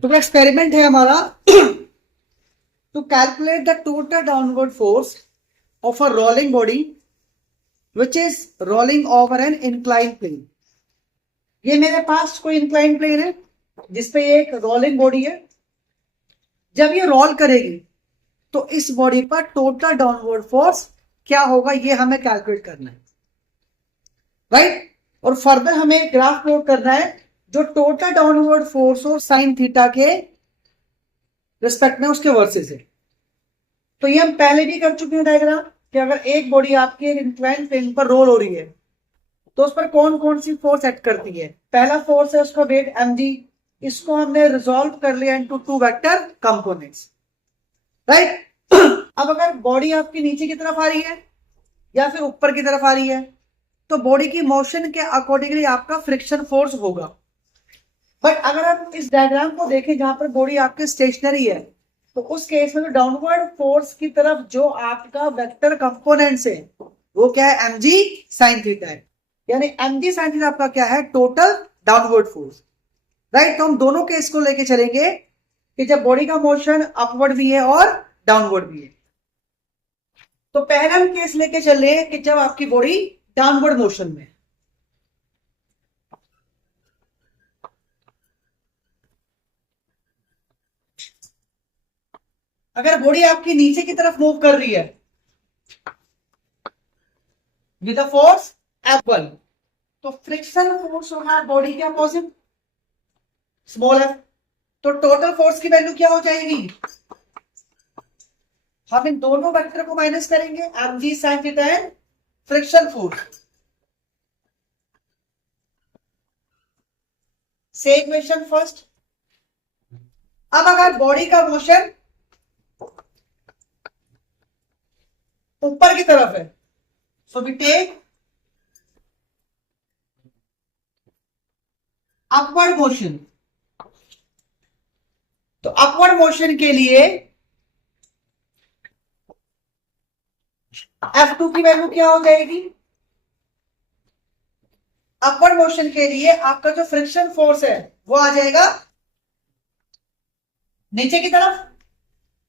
तो एक्सपेरिमेंट है हमारा to calculate the total downward force of a rolling body which is rolling over an incline plane. ये मेरे पास कोई इंक्लाइन प्लेन है जिसपे एक रोलिंग बॉडी है। जब ये रोल करेगी तो इस बॉडी पर टोटल डाउनवर्ड फोर्स क्या होगा, ये हमें कैलकुलेट करना है, राइट। और फर्दर हमें ग्राफ प्लॉट करना है जो टोटल डाउनवर्ड फोर्स हो साइन थीटा के रिस्पेक्ट में उसके वर्सेस है। तो ये हम पहले भी कर चुके हैं डायग्राम कि अगर एक बॉडी आपकी एक इंक्लाइन प्लेन पर रोल हो रही है तो उस पर कौन कौन सी फोर्स एक्ट करती है। पहला फोर्स है उसका वेट mg। इसको हमने रिजॉल्व कर लिया into two vector components, right. अब अगर बॉडी आपकी नीचे की तरफ आ रही है या फिर ऊपर की तरफ आ रही है तो बॉडी की मोशन के अकॉर्डिंगली आपका फ्रिक्शन फोर्स होगा। बट अगर आप इस डायग्राम को देखें जहां पर बॉडी आपकी स्टेशनरी है तो उस केस में तो डाउनवर्ड फोर्स की तरफ जो आपका वेक्टर कंपोनेंट्स है वो क्या है, mg sin थीटा है। यानी mg sin थीटा आपका क्या है, टोटल डाउनवर्ड फोर्स, राइट। तो हम दोनों केस को लेके चलेंगे कि जब बॉडी का मोशन अपवर्ड भी है और डाउनवर्ड भी है। तो पहला हम केस लेके चल रहे हैं कि जब आपकी बॉडी डाउनवर्ड मोशन में। अगर बॉडी आपकी नीचे की तरफ मूव कर रही है विद अ फोर्स F1 तो फ्रिक्शन फोर्स होगा बॉडी के अपोजिट स्मॉल f। तो टोटल फोर्स की वैल्यू क्या हो जाएगी, हम इन दोनों वेक्टर को माइनस करेंगे, mg sin theta and friction force से इक्वेशन फर्स्ट। अब अगर बॉडी का मोशन ऊपर की तरफ है so we take upward motion. तो अपवर्ड मोशन के लिए F2 की वैल्यू क्या हो जाएगी, अपवर्ड मोशन के लिए आपका जो फ्रिक्शन फोर्स है वो आ जाएगा नीचे की तरफ।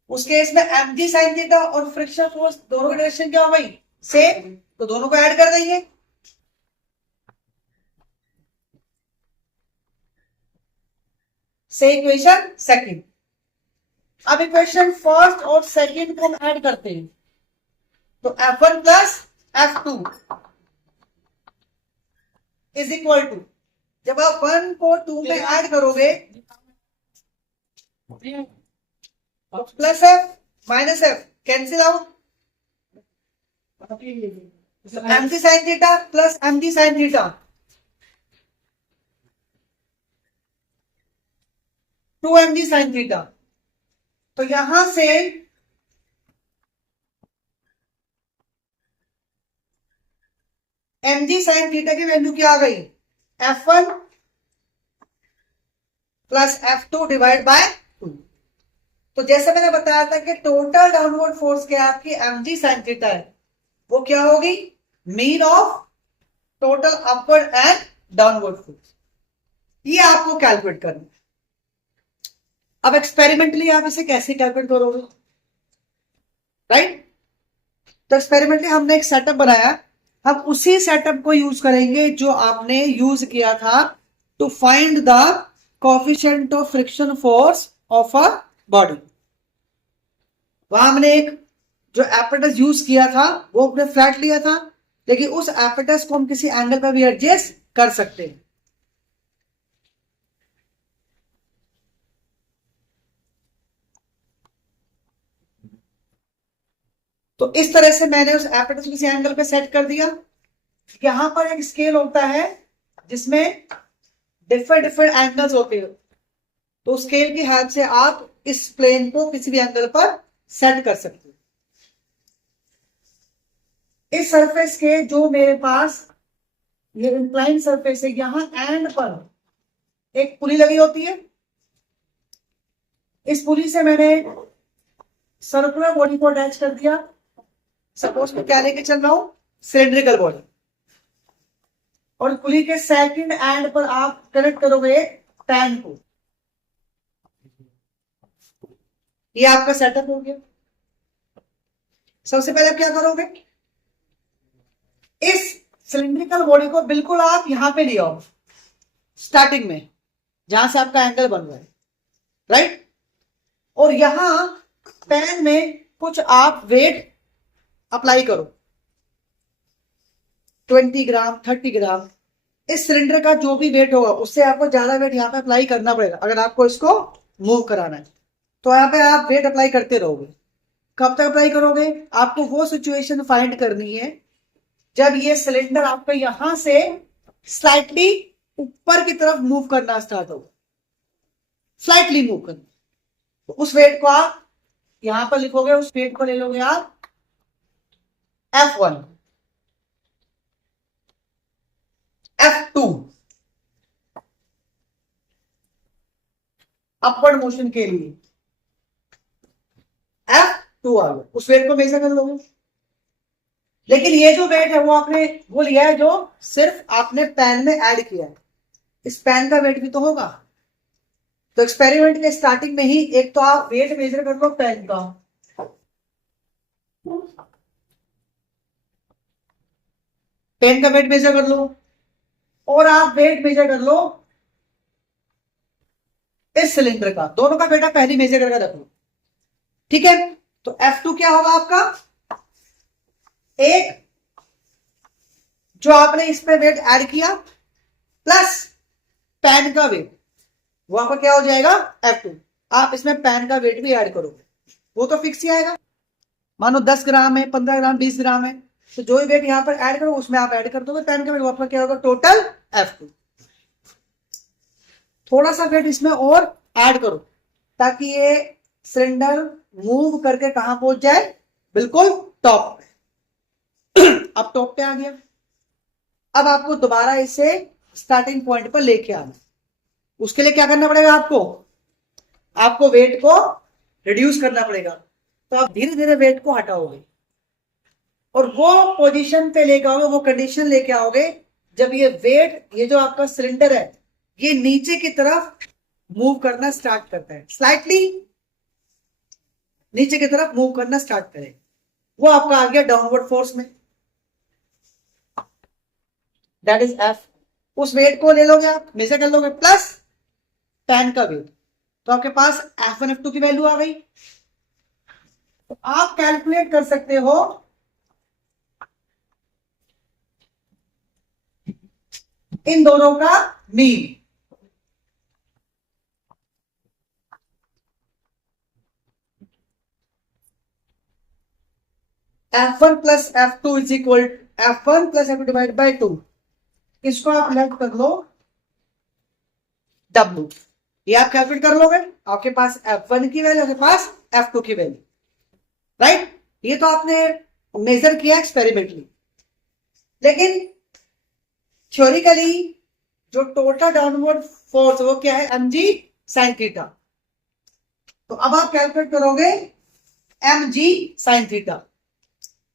उस केस में mg sin थीटा और फ्रिक्शन फोर्स दोनों की डायरेक्शन क्या हो गई, सेम, तो दोनों को ऐड कर देंगे। से इक्वेशन सेकंड। अब इक्वेशन फर्स्ट और सेकंड को हम ऐड करते हैं तो F1 plus F2 is equal to, जब आप 1 को 2 में ऐड करोगे तो plus f minus f cancel out, mg sin theta plus mg sin theta 2mg sin theta. तो यहां से mg sin थीटा की वैल्यू क्या आ गई, F1 plus F2 divide by 2। तो जैसे मैंने बताया था कि टोटल डाउनवर्ड फोर्स क्या आपकी mg sin थीटा है, वो क्या होगी, mean of total upward and downward force. ये आपको कैलकुलेट करना है। अब एक्सपेरिमेंटली आप इसे कैसे कैलकुलेट करोगे, राइट। तो एक्सपेरिमेंटली हमने एक सेटअप बनाया, हम उसी सेटअप को यूज करेंगे जो आपने यूज किया था to find the coefficient of friction force of a body. वहां हमने एक जो एपेटस यूज किया था वो अपने फ्लैट लिया था, लेकिन उस एपेटस को हम किसी एंगल पर भी एडजस्ट कर सकते हैं। तो इस तरह से मैंने उस एपेटस को किसी एंगल पे सेट कर दिया। यहां पर एक स्केल होता है जिसमें डिफरेंट डिफरेंट एंगल्स होते हैं, तो स्केल की हेल्प से आप इस प्लेन को किसी भी एंगल पर सेट कर सकते हो। इस सरफेस के जो मेरे पास ये इंक्लाइन सरफेस है, यहां एंड पर एक पुली लगी होती है। इस पुली से मैंने सर्कुलर बॉडी को अटैच कर दिया। सपोज मैं क्या लेके चल रहा हूं, सिलेंड्रिकल बॉडी, और पुली के सेकंड एंड पर आप कनेक्ट करोगे टैंक को। ये आपका सेटअप हो गया। सबसे पहले आप क्या करोगे, इस सिलिंड्रिकल बॉडी को बिल्कुल आप यहां पे ले आओ, स्टार्टिंग में जहां से आपका एंगल बन रहा है, राइट। और यहां पैन में कुछ आप वेट अप्लाई करो, 20 ग्राम 30 ग्राम। इस सिलेंडर का जो भी वेट होगा उससे आपको ज्यादा वेट यहाँ पे अप्लाई करना पड़ेगा अगर आपको इसको मूव कराना है। तो यहाँ पे आप वेट अप्लाई करते रहोगे। कब तक अप्लाई करोगे, आपको वो सिचुएशन फाइंड करनी है जब ये सिलेंडर आपको यहां से स्लाइटली ऊपर की तरफ मूव करना स्टार्ट होगा, स्लाइटली मूव करना। तो उस वेट को आप यहां पर लिखोगे, उस वेट को ले लोगे आप F1, F2 अपवर्ड मोशन के लिए, F2 आ गया, उस वेट को मेजर कर लोगे। लेकिन ये जो वेट है वो आपने वो लिया है जो सिर्फ आपने पैन में ऐड किया है, इस पैन का वेट भी तो होगा। तो एक्सपेरिमेंट के स्टार्टिंग में ही एक तो आप वेट मेजर कर लो पैन का, पेन का वेट मेजर कर लो, और आप वेट मेजर कर लो इस सिलेंडर का। दोनों का वेट आप पहले मेजर करके रख लो, ठीक है। तो F2 क्या होगा आपका, एक जो आपने इस पे वेट ऐड किया प्लस पैन का वेट, वो आपका क्या हो जाएगा F2। आप इसमें पैन का वेट भी ऐड करोगे, वो तो फिक्स ही आएगा। मानो 10 ग्राम है, 15 ग्राम, 20 ग्राम है, तो जो भी वेट यहां पर ऐड करो उसमें आप ऐड कर दोगे पैन का वेट, वो आपका क्या होगा टोटल F2। थोड़ा सा वेट इसमें और ऐड करो ताकि ये सिलेंडर मूव करके कहां पहुंच जाए, बिल्कुल टॉप पे। अब टॉप पे आ गया। अब आपको दोबारा इसे स्टार्टिंग पॉइंट पर लेके आना। उसके लिए क्या करना पड़ेगा आपको, आपको वेट को रिड्यूस करना पड़ेगा। तो आप धीरे धीरे वेट को हटाओगे और वो पोजीशन पे लेके आओगे, वो कंडीशन लेके आओगे जब ये वेट, ये जो आपका सिलेंडर है, ये नीचे की तरफ मूव करना स्टार्ट करता है, स्लाइटली नीचे की तरफ मूव करना स्टार्ट करे। वो आपका आ गया डाउनवर्ड फोर्स में, दैट इज F। उस वेट को ले लोगे आप, मेजर कर लोगे, प्लस पैन का वेट, तो आपके पास F1 F2 की वैल्यू आ गई। तो आप कैलकुलेट कर सकते हो इन दोनों का mean. F1 plus F2 is equal F1 plus F2 divide by 2। इसको आप लेट कर लो W। ये आप कैलकुलेट कर लोगे, आपके पास F1 की वैल्यू, आपके पास F2 की वैल्यू, राइट। ये तो आपने मेजर किया एक्सपेरिमेंटली, लेकिन थ्योरिकली जो टोटल डाउनवर्ड फोर्स वो क्या है, mg sin थीटा। तो अब आप कैलकुलेट करोगे mg sin थीटा।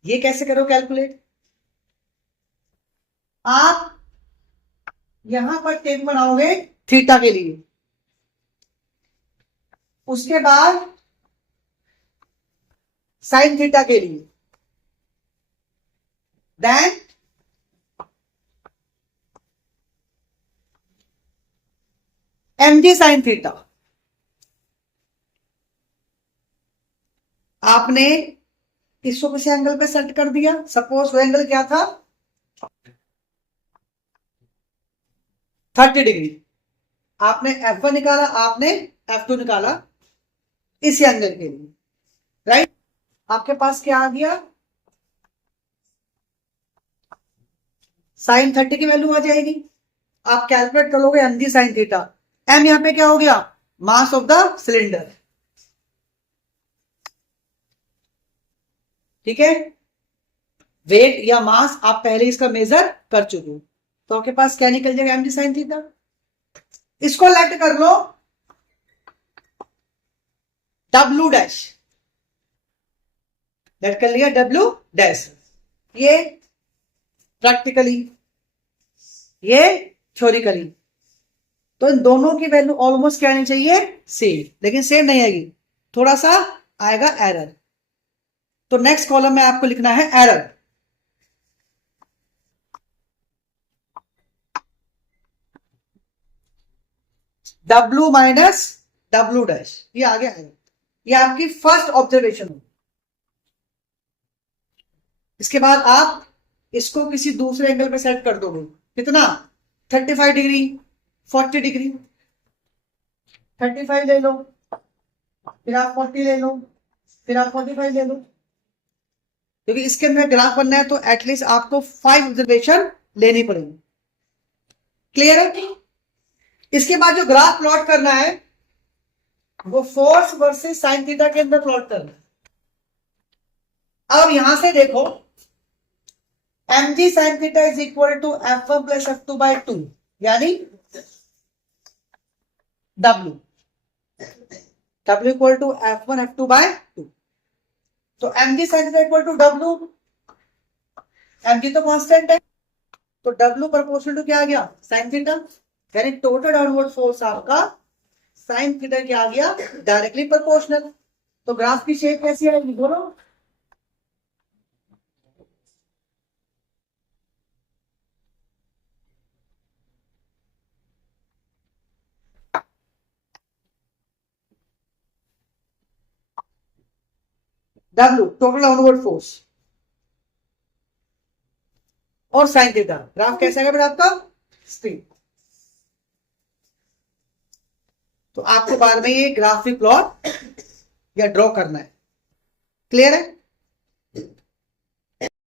ये कैसे करो कैलकुलेट, आप यहां पर टेप बनाओगे थीटा के लिए, उसके बाद साइन थीटा के लिए, देन mg sin थीटा। आपने इसको किसी एंगल पे सेट कर दिया, सपोज वो एंगल क्या था 30 डिग्री। आपने F1 निकाला, आपने F2 निकाला इस एंगल के लिए, राइट। आपके पास क्या आ गया, साइन 30 की वैल्यू आ जाएगी। आप कैलकुलेट करोगे mg sin थीटा। m यहां पे क्या हो गया, मास ऑफ द सिलेंडर, ठीक है। वेट या मास आप पहले इसका मेजर कर चुके हो, तो आपके पास क्या निकल जाएगा mg sin थीटा। इसको लेट कर लो W डैश, लेट कर लिया W डैश। ये प्रैक्टिकली, ये थ्योरिकली। तो इन दोनों की वैल्यू ऑलमोस्ट क्या आनी चाहिए, सेम, लेकिन सेम नहीं आएगी, थोड़ा सा आएगा एरर। तो नेक्स्ट कॉलम में आपको लिखना है error. W minus W dash, ये आ गया एरर। ये आपकी फर्स्ट ऑब्जर्वेशन होगी। इसके बाद आप इसको किसी दूसरे एंगल पे सेट कर दोगे। कितना? 35 डिग्री, 40 डिग्री। 35 ले लो, फिर आप 40 ले लो, फिर आप 45 ले लो। क्योंकि इसके अंदर ग्राफ बनना है तो एटलीस्ट आपको 5 ऑब्जर्वेशन लेनी पड़ेगी। क्लियर है? इसके बाद जो ग्राफ प्लॉट करना है वो फोर्स वर्सेस साइन थीटा के अंदर प्लॉट करना है। अब यहां से देखो, mg sin theta is equal to f1 plus f2 by 2, यानी w equal to f1 f2 by 2। तो mg sin theta equal to w, mg तो कांस्टेंट है, तो w प्रोपोर्शनल टू क्या आ गया? sin theta. यानी टोटल डाउनवर्ड फोर्स आपका sin theta क्या आ गया? Directly proportional. तो ग्राफ की शेप कैसी आएगी बोलो? W टोटल डाउनवर्ड फोर्स और साइन थीटा, ग्राफ कैसा है बेटा आपका? स्ट्रेट। तो आपको बाद में ये ग्राफिक प्लॉट या ड्रॉ करना है। क्लियर है?